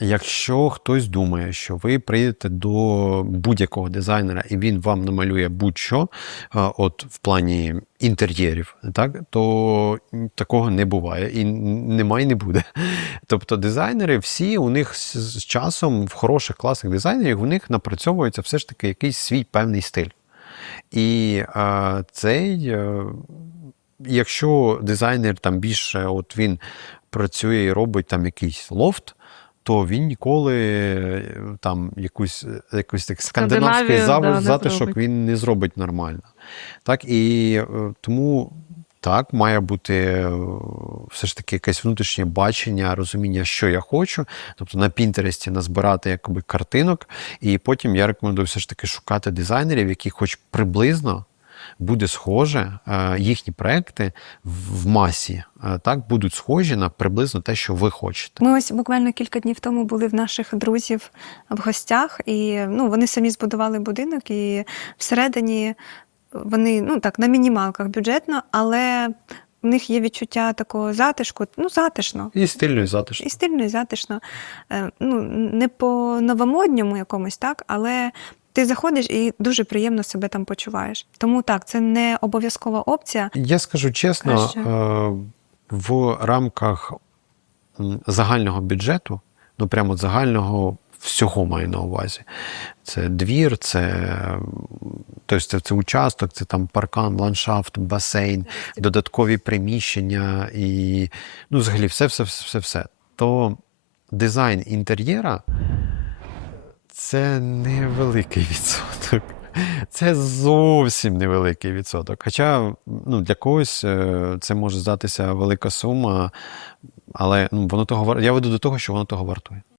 Якщо хтось думає, що ви прийдете до будь-якого дизайнера і він вам намалює будь-що, от в плані інтер'єрів, так, то такого не буває і немає і не буде. Тобто дизайнери всі у них з часом в хороших класних дизайнерів у них напрацьовується все ж таки якийсь свій певний стиль. І а, цей, е, якщо дизайнер там більше от він працює і робить там якийсь лофт, то він ніколи е, там якусь, е, якусь так скандинавський да, затишок він не зробить нормально. Так, і е, тому так, має бути все ж таки якесь внутрішнє бачення, розуміння, що я хочу. Тобто на Пінтересті назбирати якби картинок, і потім я рекомендую все ж таки шукати дизайнерів, які хоч приблизно буде схоже, е, їхні проекти в масі е, так будуть схожі на приблизно те, що ви хочете. Ми ось буквально кілька днів тому були в наших друзів в гостях, і ну, вони самі збудували будинок, і всередині вони ну так на мінімалках бюджетно, але в них є відчуття такого затишку, ну затишно. І стильно, і затишно. І стильно, і затишно. Е, Ну, не по новомодньому якомусь, так, але ти заходиш і дуже приємно себе там почуваєш. Тому так, це не обов'язкова опція. Я скажу чесно, Краще. в рамках загального бюджету, ну прямо загального всього маю на увазі. Це двір, це, тобто це, це участок, це там паркан, ландшафт, басейн, додаткові приміщення і ну, взагалі все, все, все, все, все. То дизайн інтер'єра це невеликий відсоток. Це зовсім невеликий відсоток. Хоча ну, для когось е, це може здатися велика сума, але ну, воно того я веду до того, що воно того вартує.